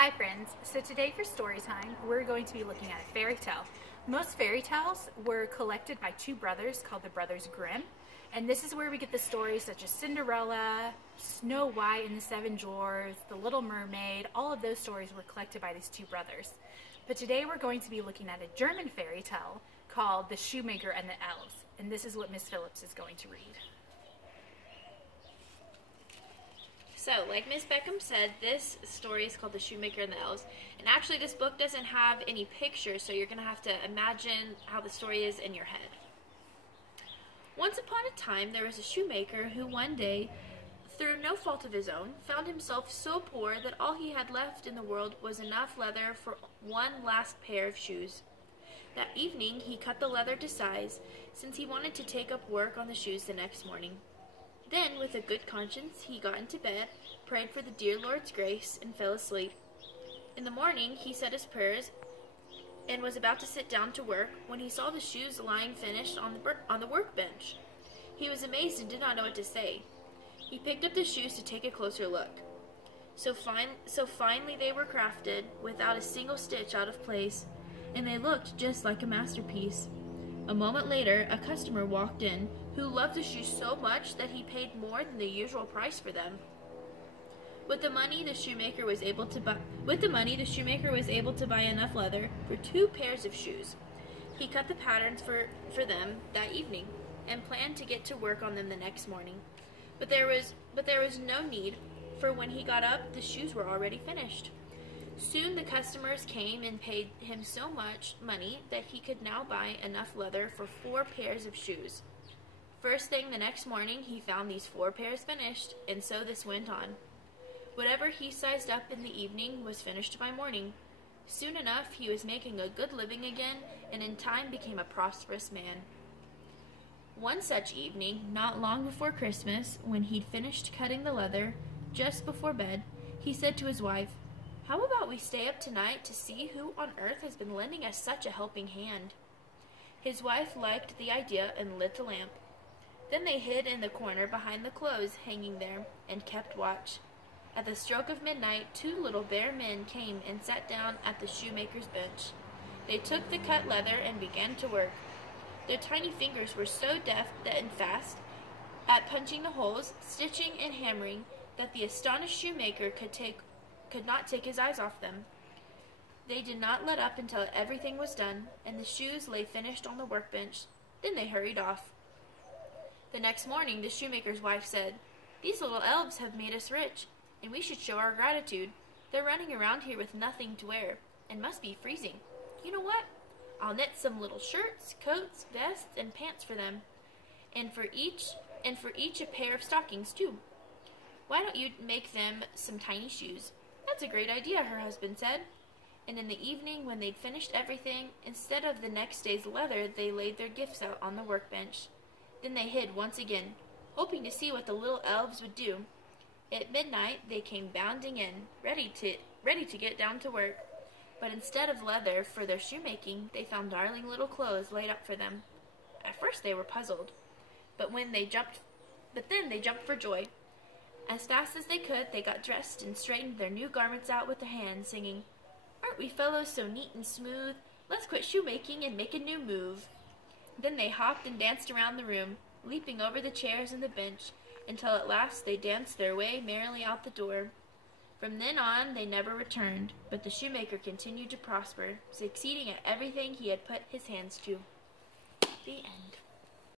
Hi friends, so today for story time we're going to be looking at a fairy tale. Most fairy tales were collected by two brothers called the Brothers Grimm, and this is where we get the stories such as Cinderella, Snow White and the Seven Dwarfs, The Little Mermaid. All of those stories were collected by these two brothers. But today we're going to be looking at a German fairy tale called The Shoemaker and the Elves, and this is what Miss Phillips is going to read. So, like Miss Beckham said, this story is called The Shoemaker and the Elves. And actually, this book doesn't have any pictures, so you're going to have to imagine how the story is in your head. Once upon a time, there was a shoemaker who one day, through no fault of his own, found himself so poor that all he had left in the world was enough leather for one last pair of shoes. That evening, he cut the leather to size, since he wanted to take up work on the shoes the next morning. Then, with a good conscience, he got into bed, prayed for the dear Lord's grace, and fell asleep. In the morning, he said his prayers and was about to sit down to work when he saw the shoes lying finished on the workbench. He was amazed and did not know what to say. He picked up the shoes to take a closer look. So finely they were crafted, without a single stitch out of place, and they looked just like a masterpiece. A moment later, a customer walked in who loved the shoes so much that he paid more than the usual price for them. With the money, the shoemaker was able to buy enough leather for 2 pairs of shoes. He cut the patterns for them that evening and planned to get to work on them the next morning. But there was no need, for when he got up, the shoes were already finished. Soon the customers came and paid him so much money that he could now buy enough leather for 4 pairs of shoes. First thing the next morning, he found these 4 pairs finished, and so this went on. Whatever he sized up in the evening was finished by morning. Soon enough, he was making a good living again, and in time became a prosperous man. One such evening, not long before Christmas, when he'd finished cutting the leather, just before bed, he said to his wife, "How about we stay up tonight to see who on earth has been lending us such a helping hand?" His wife liked the idea and lit the lamp. Then they hid in the corner behind the clothes hanging there and kept watch. At the stroke of midnight, 2 little bare men came and sat down at the shoemaker's bench. They took the cut leather and began to work. Their tiny fingers were so deft and fast at punching the holes, stitching and hammering that the astonished shoemaker could not take his eyes off them. They did not let up until everything was done, and the shoes lay finished on the workbench. Then they hurried off. The next morning, the shoemaker's wife said, "These little elves have made us rich, and we should show our gratitude. They're running around here with nothing to wear, and must be freezing. You know what? I'll knit some little shirts, coats, vests, and pants for them, and for each a pair of stockings, too. Why don't you make them some tiny shoes?" "That's a great idea," her husband said. And in the evening, when they'd finished everything, instead of the next day's leather, they laid their gifts out on the workbench. Then they hid once again, hoping to see what the little elves would do. At midnight, they came bounding in, ready to get down to work. But instead of leather for their shoemaking, they found darling little clothes laid up for them. At first they were puzzled, but then they jumped for joy. As fast as they could, they got dressed and straightened their new garments out with their hands, singing, "Aren't we fellows so neat and smooth? Let's quit shoemaking and make a new move." Then they hopped and danced around the room, leaping over the chairs and the bench, until at last they danced their way merrily out the door. From then on, they never returned, but the shoemaker continued to prosper, succeeding at everything he had put his hands to. The end.